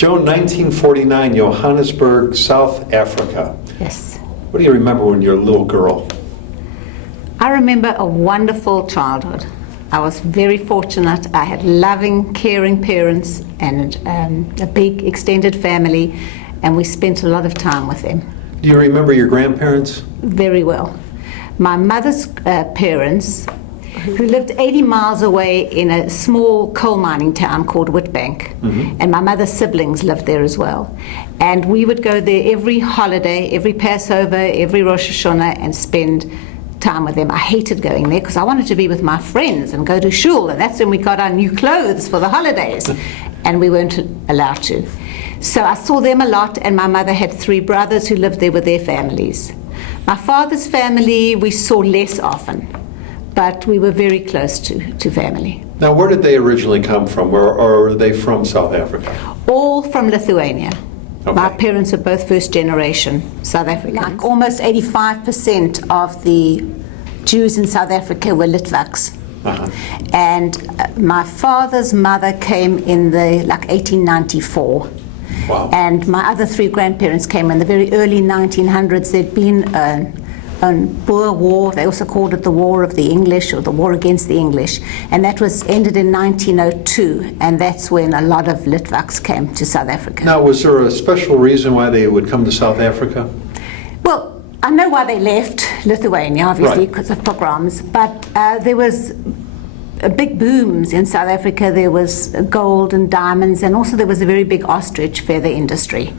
Joan, 1949, Johannesburg, South Africa. Yes. What do you remember when you were a little girl? I remember a wonderful childhood. I was very fortunate. I had loving, caring parents and a big extended family, and we spent a lot of time with them. Do you remember your grandparents? Very well. My mother's parents, who lived 80 miles away in a small coal mining town called Witbank, and my mother's siblings lived there as well. And we would go there every holiday, every Passover, every Rosh Hashanah, and spend time with them. I hated going there because I wanted to be with my friends and go to shul, and that's when we got our new clothes for the holidays, and we weren't allowed to. So I saw them a lot, and my mother had 3 brothers who lived there with their families. My father's family we saw less often, but we were very close to family. Now, where did they originally come from, or are they from South Africa? All from Lithuania. Okay. My parents were both first generation South Africans. Like almost 85% of the Jews in South Africa were Litvaks. And my father's mother came in the 1894. Wow. And my other 3 grandparents came in the very early 1900s. There'd been a Boer War. They also called it the War of the English, or the War against the English, and that was ended in 1902, and that's when a lot of Litvaks came to South Africa. Now, was there a special reason why they would come to South Africa? Well, I know why they left Lithuania, obviously, Right. because of pogroms, but there was big booms in South Africa. There was gold and diamonds, and also there was a very big ostrich feather industry.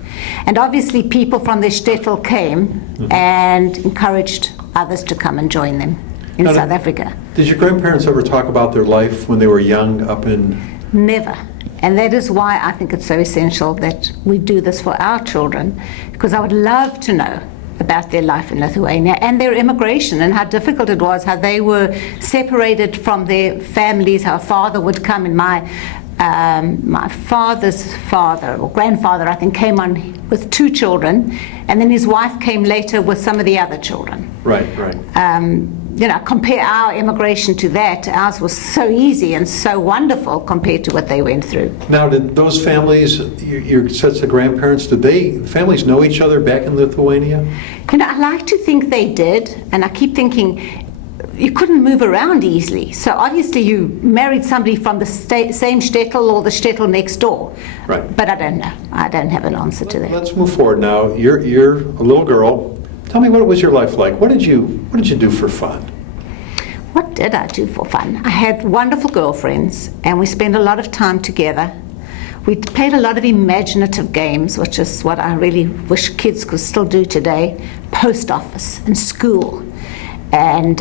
And obviously people from the shtetl came and encouraged others to come and join them in South Africa. Did your grandparents ever talk about their life when they were young up in... Never. And that is why I think it's so essential that we do this for our children, because I would love to know about their life in Lithuania and their immigration and how difficult it was, how they were separated from their families, how father would come, and my father's father or grandfather, I think, came on with 2 children, and then his wife came later with some of the other children. Right, right. You know, compare our immigration to that. Ours was so easy and so wonderful compared to what they went through. Now, did those families, your sets of grandparents, families know each other back in Lithuania? You know, I like to think they did, and I keep thinking you couldn't move around easily. So obviously you married somebody from the same shtetl or the shtetl next door. Right. But I don't know. I don't have an answer to that. Let's move forward now. You're a little girl. Tell me, what was your life like? What did you do for fun? What did I do for fun? I had wonderful girlfriends, and we spent a lot of time together. We played a lot of imaginative games, which is what I really wish kids could still do today. Post office and school. And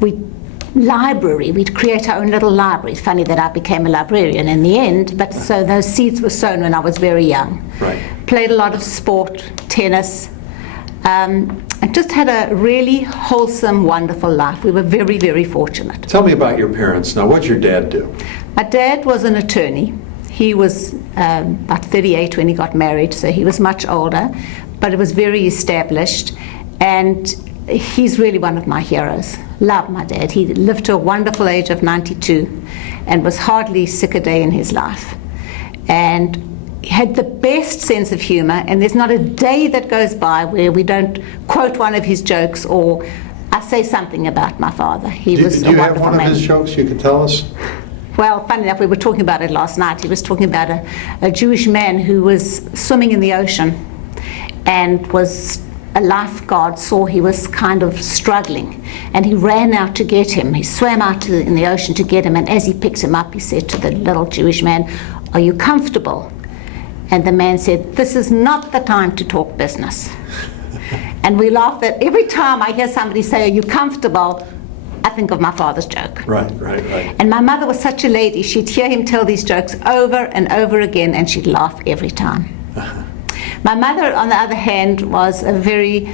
we'd create our own little library. It's funny that I became a librarian in the end, but so those seeds were sown when I was very young. Right. Played a lot of sport, tennis, and just had a really wholesome, wonderful life. We were very, very fortunate. Tell me about your parents. Now, what did your dad do? My dad was an attorney. He was about 38 when he got married, so he was much older, but it was very established, and he's really one of my heroes. Love my dad. He lived to a wonderful age of 92 and was hardly sick a day in his life. And he had the best sense of humor, and there's not a day that goes by where we don't quote one of his jokes or I say something about my father. He was a wonderful man. Do you have one of his jokes you could tell us? Well, funny enough, we were talking about it last night. He was talking about a Jewish man who was swimming in the ocean and was a lifeguard saw he was kind of struggling, and he ran out to get him. He swam out in the ocean to get him, and as he picked him up, he said to the little Jewish man, "Are you comfortable?" And the man said, "This is not the time to talk business." And we laughed that every time I hear somebody say, "Are you comfortable?" I think of my father's joke. Right. And my mother was such a lady. She'd hear him tell these jokes over and over again, and she'd laugh every time. My mother, on the other hand, was a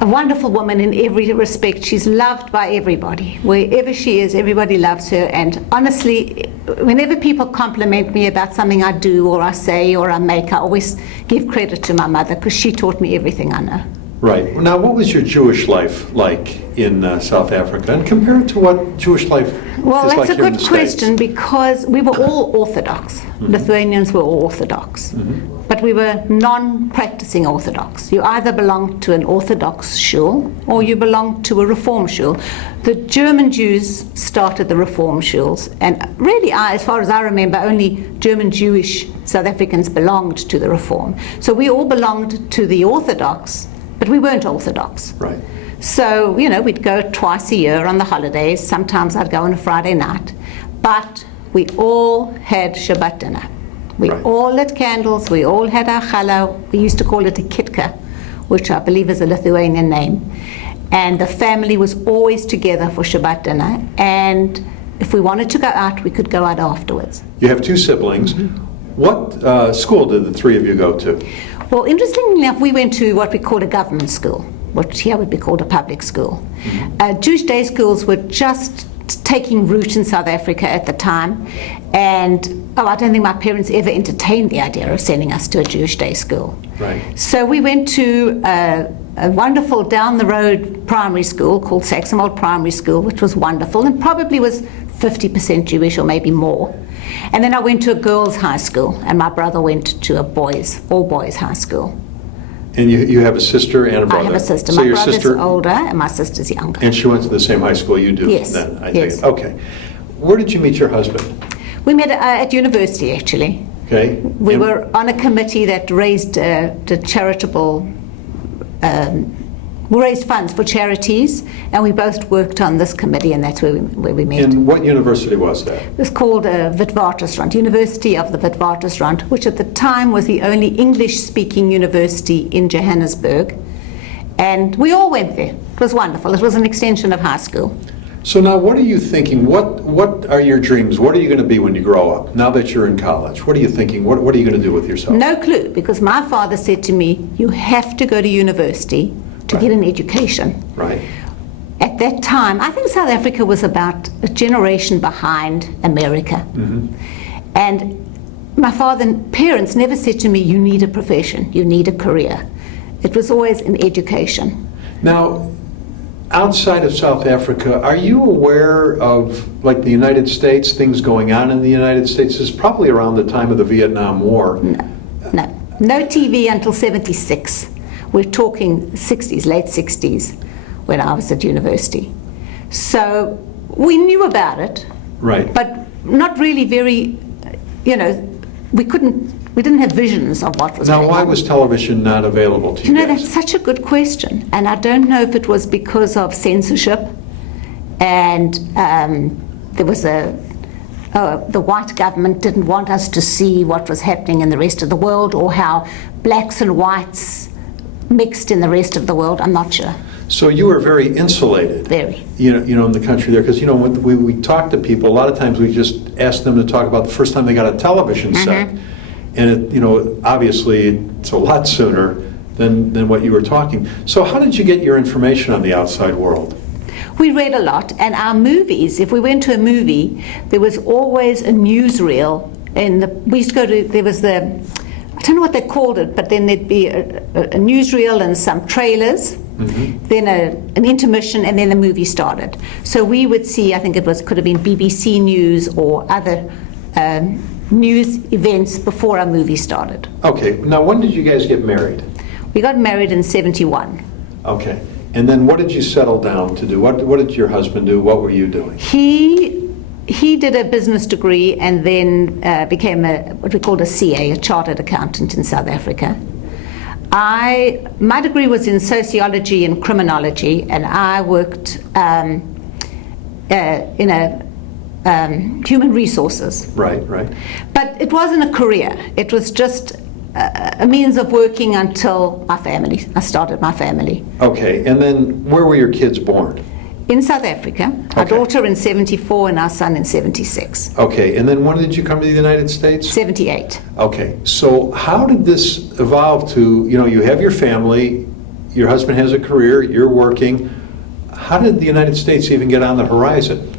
wonderful woman in every respect. She's loved by everybody. Wherever she is, everybody loves her. And honestly, whenever people compliment me about something I do or I say or I make, I always give credit to my mother, because she taught me everything I know. Right. Now, what was your Jewish life like in South Africa? And compare it to what Jewish life Well, is that's like a here in good the question States? because we were all Orthodox. Lithuanians were all Orthodox. But we were non-practicing Orthodox. You either belonged to an Orthodox shul or you belonged to a Reform shul. The German Jews started the Reform shuls, and really, as far as I remember, only German Jewish South Africans belonged to the Reform. So we all belonged to the Orthodox, but we weren't Orthodox. Right. So, you know, we'd go twice a year on the holidays. Sometimes I'd go on a Friday night. But we all had Shabbat dinner. We Right. all lit candles. We all had our challah. We used to call it a kitka, which I believe is a Lithuanian name. And the family was always together for Shabbat dinner. And if we wanted to go out, we could go out afterwards. You have two siblings. What school did the three of you go to? Well, interestingly enough, we went to what we called a government school, which here would be called a public school. Jewish day schools were just taking root in South Africa at the time, and I don't think my parents ever entertained the idea of sending us to a Jewish day school. Right. So we went to a wonderful down the road primary school called Saxonwold Primary School, which was wonderful and probably was 50% Jewish or maybe more. And then I went to a girls' high school, and my brother went to a all boys high school. And you have a sister and a brother? I have a sister. So My your brother's sister, older and my sister's younger. and she went to the same high school you do? Yes, Then, I yes. take it. Okay. Where did you meet your husband? We met at university, actually. Okay. We And- were on a committee that raised the charitable, we raised funds for charities, and we both worked on this committee, and that's where we met. And what university was that? It was called Witwatersrand, University of the Witwatersrand, which at the time was the only English-speaking university in Johannesburg. And we all went there. It was wonderful. It was an extension of high school. So now what are you thinking? What are your dreams? What are you going to be when you grow up, now that you're in college? What are you thinking? What are you going to do with yourself? No clue, because my father said to me, you have to go to university to get an education. Right. At that time, I think South Africa was about a generation behind America. And my father and parents never said to me, you need a profession, you need a career. It was always an education. Now, outside of South Africa, are you aware of, like the United States, things going on in the United States? This is probably around the time of the Vietnam War. No TV until 76. We're talking 60s, late 60s, when I was at university. So we knew about it, Right. but not really very, you know, we didn't have visions of what was Now, going why on. was television not available to you You know, guys? that's such a good question, and I don't know if it was because of censorship, and there was the white government didn't want us to see what was happening in the rest of the world, or how blacks and whites mixed in the rest of the world. I'm not sure. So you were very insulated. Very. You know, in the country there, because when we talk to people, a lot of times we just ask them to talk about the first time they got a television set, and obviously it's a lot sooner than what you were talking. So how did you get your information on the outside world? We read a lot, and our movies, if we went to a movie, there was always a newsreel. We used to go to, there was I don't know what they called it, but then there'd be a newsreel and some trailers, then an intermission, and then the movie started. So we would see, I think could have been BBC News or other news events before our movie started. Okay, now when did you guys get married? We got married in 71. Okay, and then what did you settle down to do? What did your husband do? What were you doing? He did a business degree and then became what we called a CA, a chartered accountant in South Africa. My degree was in sociology and criminology, and I worked in human resources. Right. But it wasn't a career. It was just a means of working until I started my family. Okay, and then where were your kids born? In South Africa, our Okay. daughter in 74 and our son in 76. Okay, and then when did you come to the United States? 78. Okay, so how did this evolve to, you have your family, your husband has a career, you're working. How did the United States even get on the horizon?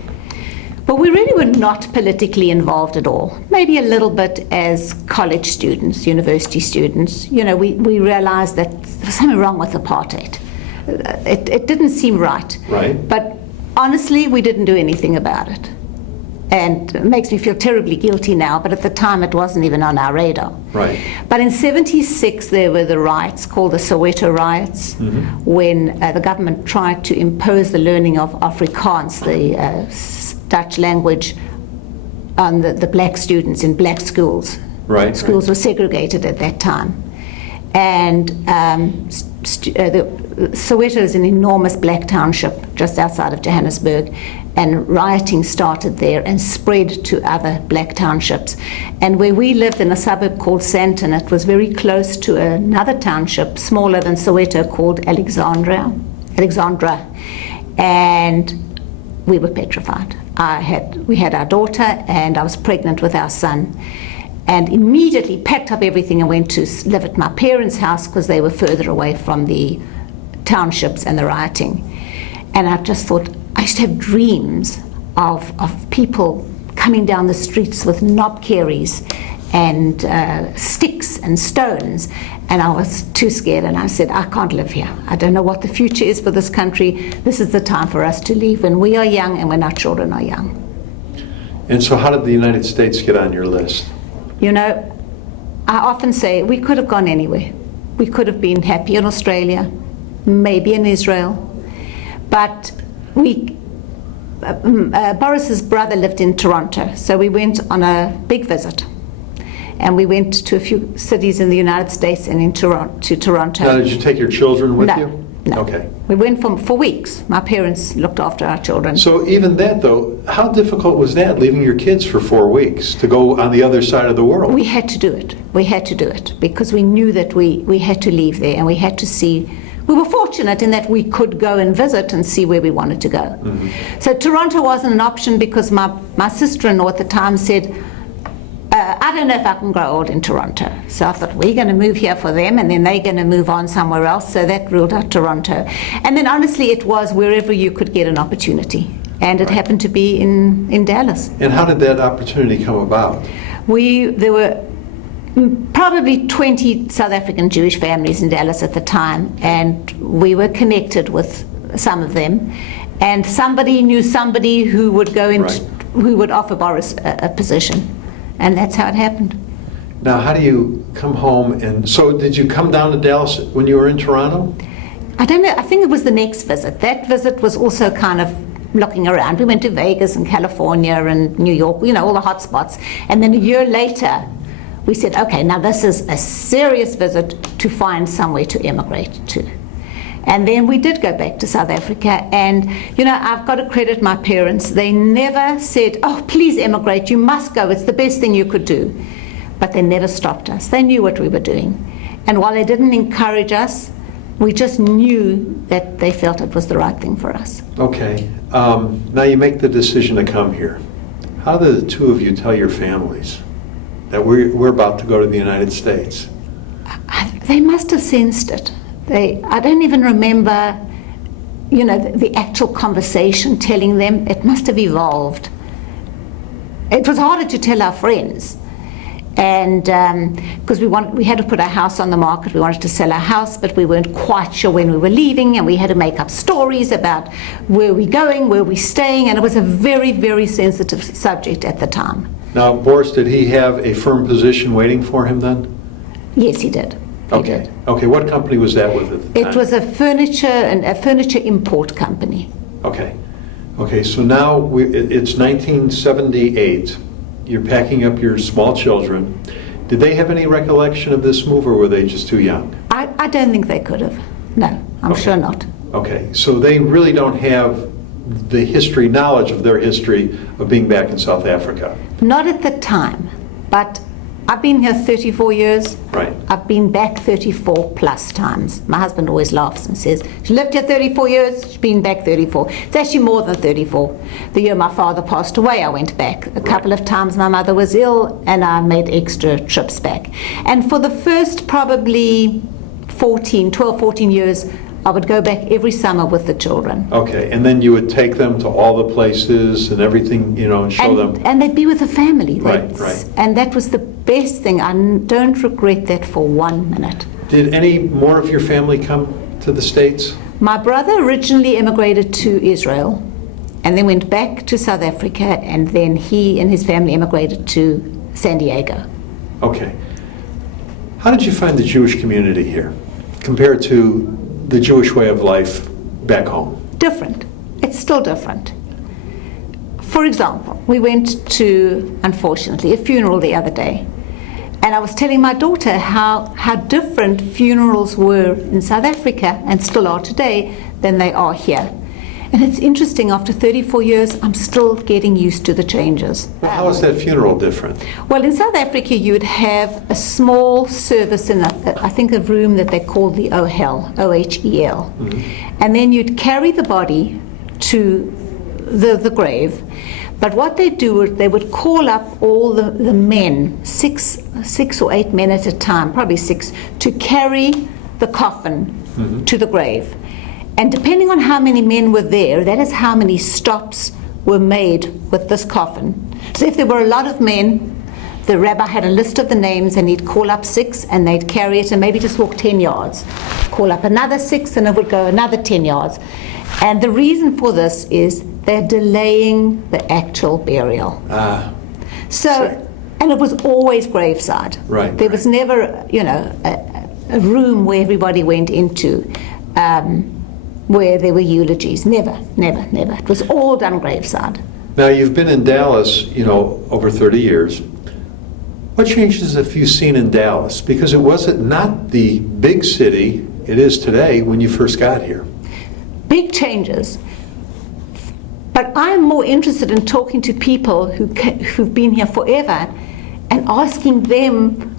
But we really were not politically involved at all. Maybe a little bit as college students, university students. We realized that there was something wrong with apartheid. It didn't seem right. Right. But honestly, we didn't do anything about it. And it makes me feel terribly guilty now, but at the time it wasn't even on our radar. Right. But in 76 there were the riots called the Soweto riots, when the government tried to impose the learning of Afrikaans, the Dutch language, on the black students in black schools. Right. Schools were segregated at that time. And Soweto is an enormous black township just outside of Johannesburg, and rioting started there and spread to other black townships. And where we lived in a suburb called Sandton, it was very close to another township, smaller than Soweto, called Alexandra. And we were petrified. We had our daughter, and I was pregnant with our son, and immediately packed up everything and went to live at my parents' house because they were further away from the townships and the rioting. And I just thought, I used to have dreams of people coming down the streets with knobkerries and sticks and stones, and I was too scared, and I said, I can't live here. I don't know what the future is for this country. This is the time for us to leave when we are young and when our children are young. And so how did the United States get on your list? You know, I often say we could have gone anywhere. We could have been happy in Australia, maybe in Israel, but Boris's brother lived in Toronto, so we went on a big visit, and we went to a few cities in the United States and to Toronto. Now, did you take your children with you? No. Okay. We went for weeks. My parents looked after our children. So even that, though, how difficult was that, leaving your kids for 4 weeks to go on the other side of the world? We had to do it. We had to do it because we knew that we had to leave there, and we had to see. We were fortunate in that we could go and visit and see where we wanted to go. So Toronto wasn't an option because my sister-in-law at the time said, I don't know if I can grow old in Toronto. So I thought, we're going to move here for them, and then they're going to move on somewhere else. So that ruled out Toronto. And then honestly, it was wherever you could get an opportunity. And it happened to be in Dallas. And how did that opportunity come about? There were probably 20 South African Jewish families in Dallas at the time, and we were connected with some of them. And somebody knew somebody who would go into, who would offer Boris a position. And that's how it happened. Now, how do you come home? And so did you come down to Dallas when you were in Toronto? I don't know. I think it was the next visit. That visit was also kind of looking around. We went to Vegas and California and New York, you know, all the hot spots. And then a year later, we said, okay, now this is a serious visit to find somewhere to emigrate to. And then we did go back to South Africa, and you know, I've got to credit my parents. They never said, oh, please emigrate, you must go, it's the best thing you could do. But they never stopped us. They knew what we were doing. And while they didn't encourage us, we just knew that they felt it was the right thing for us. Okay. Now you make the decision to come here. How did the two of you tell your families that we're about to go to the United States? They must have sensed it. I don't even remember, you know, the actual conversation telling them. It must have evolved. It was harder to tell our friends. And because we had to put our house on the market, we wanted to sell our house, but we weren't quite sure when we were leaving, and we had to make up stories about where we're going, where we're staying, and it was a very, very sensitive subject at the time. Now, Boris, did he have a firm position waiting for him then? Yes, he did. Okay. Okay. What company was that with at the time? It was a furniture import company. Okay. Okay. So now it's 1978. You're packing up your small children. Did they have any recollection of this move, or were they just too young? I don't think they could have. No, I'm sure not. Okay. So they really don't have the knowledge of their history of being back in South Africa. Not at the time, but I've been here 34 years. Right. I've been back 34 plus times. My husband always laughs and says, she lived here 34 years, she's been back 34. It's actually more than 34. The year my father passed away, I went back. A couple of times my mother was ill, and I made extra trips back. And for the first probably 12, 14 years, I would go back every summer with the children. Okay, and then you would take them to all the places and everything, you know, and show them. And they'd be with the family. Right. And that was the best thing. I don't regret that for 1 minute. Did any more of your family come to the States? My brother originally immigrated to Israel, and then went back to South Africa, and then he and his family emigrated to San Diego. Okay. How did you find the Jewish community here compared to the Jewish way of life back home? Different. It's still different. For example, we went to, unfortunately, a funeral the other day. And I was telling my daughter how different funerals were in South Africa, and still are today, than they are here. And it's interesting, after 34 years, I'm still getting used to the changes. Well, how is that funeral different? Well, in South Africa, you would have a small service in, I think, a room that they call the OHEL, O-H-E-L. Mm-hmm. And then you'd carry the body to the grave. But what they do is they would call up all the men, six or eight men at a time, probably 6, to carry the coffin to the grave. And depending on how many men were there, that is how many stops were made with this coffin. So if there were a lot of men, the rabbi had a list of the names, and he'd call up 6, and they'd carry it and maybe just walk 10 yards. Call up another 6, and it would go another 10 yards. And the reason for this is they're delaying the actual burial. So, and it was always graveside. Right. There was never, a room where everybody went into where there were eulogies. Never. It was all done graveside. Now, you've been in Dallas, over 30 years. What changes have you seen in Dallas? Because it wasn't not the big city it is today when you first got here. Big changes. But I'm more interested in talking to people who've been here forever and asking them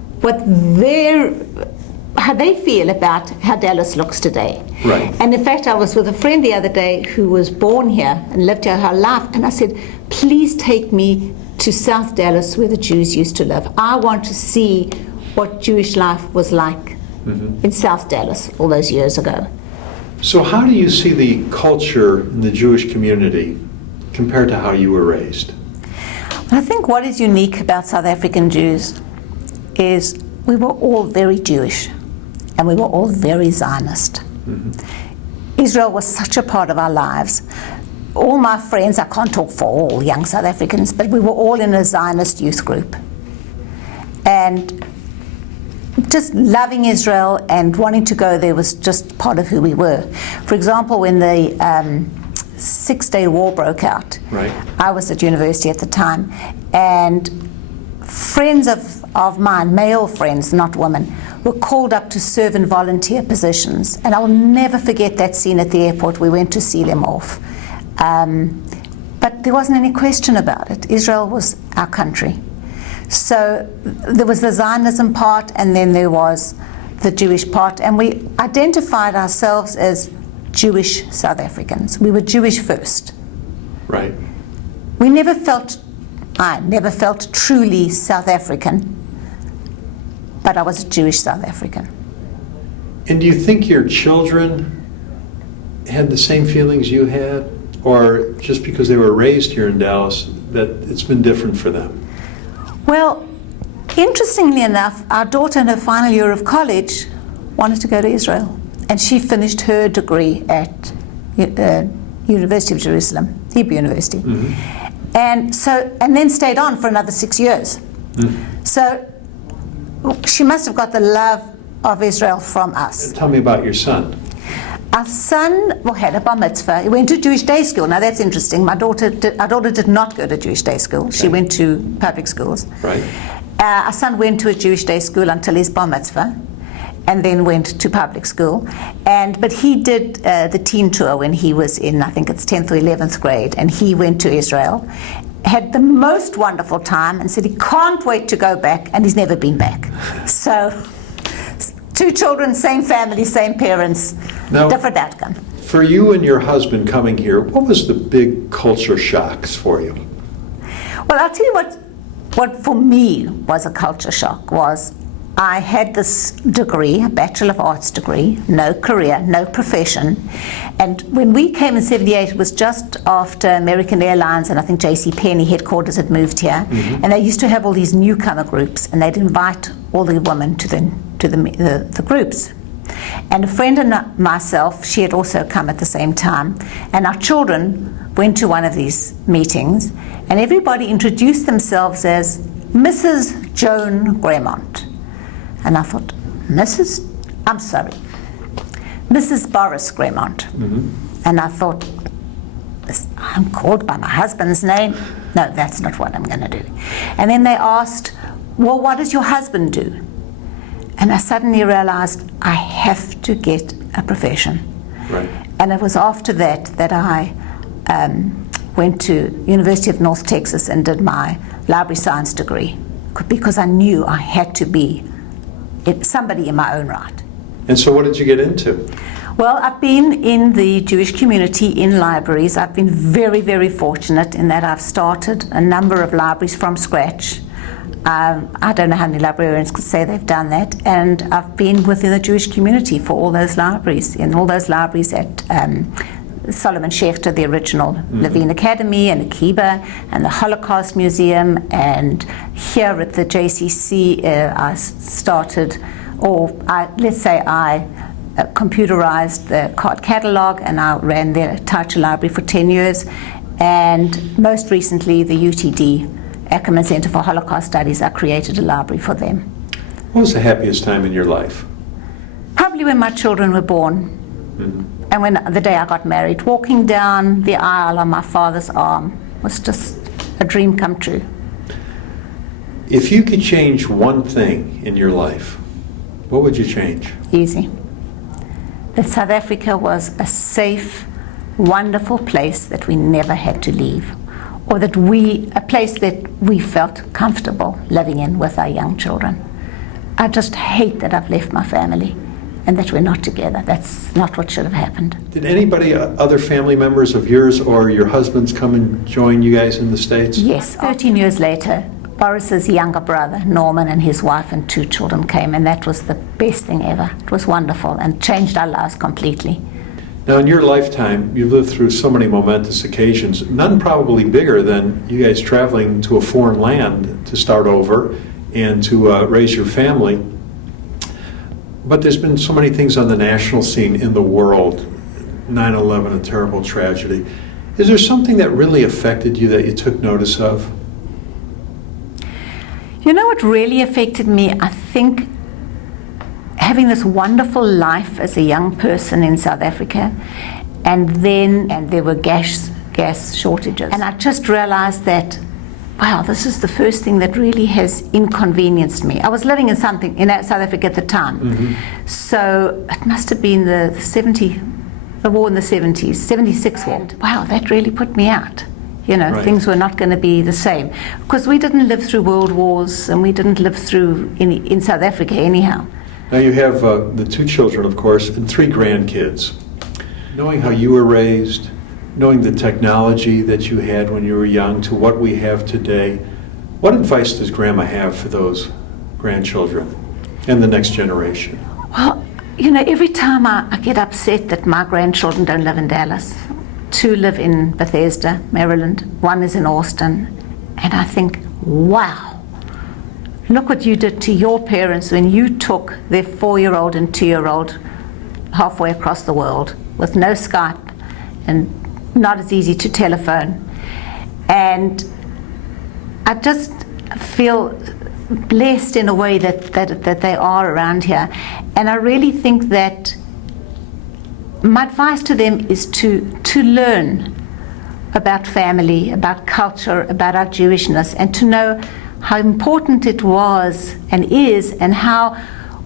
how they feel about how Dallas looks today. Right. And in fact, I was with a friend the other day who was born here and lived here her life, and I said, please take me to South Dallas where the Jews used to live. I want to see what Jewish life was like in South Dallas all those years ago. So how do you see the culture in the Jewish community compared to how you were raised? I think what is unique about South African Jews is we were all very Jewish, and we were all very Zionist. Israel was such a part of our lives. All my friends, I can't talk for all young South Africans, but we were all in a Zionist youth group. And just loving Israel and wanting to go there was just part of who we were. For example, when the Six-Day War broke out, right. I was at university at the time, and friends of mine, male friends, not women, were called up to serve in volunteer positions. And I will never forget that scene at the airport. We went to see them off. But there wasn't any question about it. Israel was our country. So there was the Zionism part, and then there was the Jewish part, and we identified ourselves as Jewish South Africans. We were Jewish first. Right. I never felt truly South African, but I was a Jewish South African. And do you think your children had the same feelings you had, or just because they were raised here in Dallas, that it's been different for them? Well, interestingly enough, our daughter in her final year of college wanted to go to Israel, and she finished her degree at University of Jerusalem, Hebrew University, and then stayed on for another 6 years. So she must have got the love of Israel from us. Tell me about your son. Our son had a bar mitzvah. He went to Jewish day school. Now that's interesting. Our daughter did not go to Jewish day school. Okay. She went to public schools. Right. Our son went to a Jewish day school until his bar mitzvah, and then went to public school. But he did the teen tour when he was in, I think it's 10th or 11th grade, and he went to Israel, had the most wonderful time, and said he can't wait to go back, and he's never been back. So, 2 children, same family, same parents, now, different outcome. For you and your husband coming here, what was the big culture shocks for you? Well, I'll tell you what for me was a culture shock was I had this degree, a Bachelor of Arts degree, no career, no profession. And when we came in 78, it was just after American Airlines and I think J.C. Penney headquarters had moved here. And they used to have all these newcomer groups, and they'd invite all the women to the groups. And a friend and myself, she had also come at the same time. And our children went to one of these meetings, and everybody introduced themselves as Mrs. Joan Gremont. And I thought, Mrs. Boris Gremont. And I thought, I'm called by my husband's name. No, that's not what I'm going to do. And then they asked, well, what does your husband do? And I suddenly realized I have to get a profession. Right. And it was after that I went to University of North Texas and did my library science degree, because I knew I had to be somebody in my own right. And so what did you get into? Well, I've been in the Jewish community in libraries. I've been very, very fortunate in that I've started a number of libraries from scratch. I don't know how many librarians could say they've done that, and I've been within the Jewish community for all those libraries, in all those libraries at Solomon Schechter, the original Levine Academy, and Akiba, and the Holocaust Museum, and here at the JCC I started, I computerized the card catalog, and I ran the Teicher Library for 10 years, and most recently the UTD, Ackerman Center for Holocaust Studies. I created a library for them. What was the happiest time in your life? Probably when my children were born, and when the day I got married. Walking down the aisle on my father's arm was just a dream come true. If you could change one thing in your life, what would you change? Easy. That South Africa was a safe, wonderful place that we never had to leave, or a place that we felt comfortable living in with our young children. I just hate that I've left my family and that we're not together. That's not what should have happened. Did anybody, other family members of yours or your husband's, come and join you guys in the States? Yes, 13 years later, Boris's younger brother, Norman, and his wife and 2 children came, and that was the best thing ever. It was wonderful and changed our lives completely. Now, in your lifetime, you've lived through so many momentous occasions, none probably bigger than you guys traveling to a foreign land to start over and to raise your family. But there's been so many things on the national scene in the world. 9/11, a terrible tragedy. Is there something that really affected you that you took notice of? You know what really affected me? I think having this wonderful life as a young person in South Africa, and there were gas shortages. And I just realized that, wow, this is the first thing that really has inconvenienced me. I was living in South Africa at the time. So it must have been the war in the 70s, 76 war. Wow, that really put me out. You know, Right. Things were not going to be the same. Because we didn't live through world wars, and we didn't live through in South Africa anyhow. Now you have the 2 children, of course, and 3 grandkids. Knowing how you were raised, knowing the technology that you had when you were young to what we have today, what advice does Grandma have for those grandchildren and the next generation? Well, you know, every time I get upset that my grandchildren don't live in Dallas. 2 live in Bethesda, Maryland. 1 is in Austin. And I think, wow, look what you did to your parents when you took their 4-year-old and 2-year-old halfway across the world with no Skype and not as easy to telephone. And I just feel blessed in a way that they are around here. And I really think that my advice to them is to learn about family, about culture, about our Jewishness, and to know how important it was and is, and how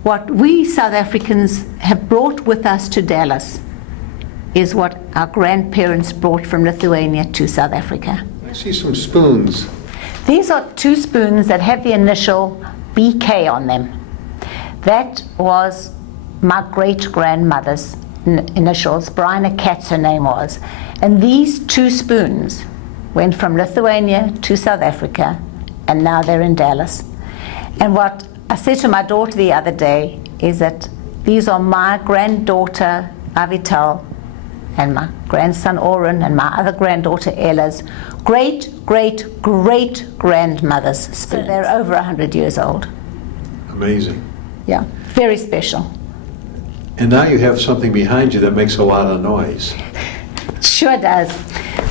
what we South Africans have brought with us to Dallas is what our grandparents brought from Lithuania to South Africa. I see some spoons. These are 2 spoons that have the initial BK on them. That was my great-grandmother's initials. Bryna Katz, her name was. And these 2 spoons went from Lithuania to South Africa, and now they're in Dallas. And what I said to my daughter the other day is that these are my granddaughter Avital and my grandson Oren and my other granddaughter Ella's great-great-great-grandmother's spoons. So they're over 100 years old. Amazing. Yeah, very special. And now you have something behind you that makes a lot of noise. Sure does.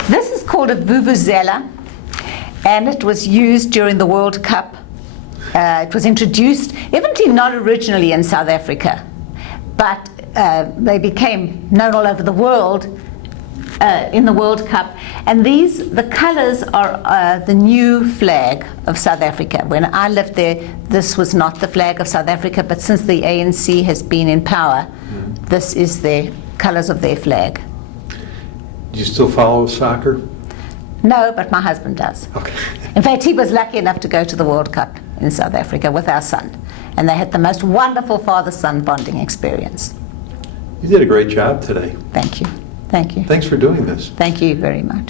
This is called a Vuvuzela, and it was used during the World Cup. It was introduced, evidently not originally in South Africa, but they became known all over the world in the World Cup. And the colors are the new flag of South Africa. When I lived there, this was not the flag of South Africa, but since the ANC has been in power, this is the colors of their flag. Do you still follow soccer? No, but my husband does. Okay. In fact, he was lucky enough to go to the World Cup in South Africa with our son, and they had the most wonderful father-son bonding experience. You did a great job today. Thank you. Thank you. Thanks for doing this. Thank you very much.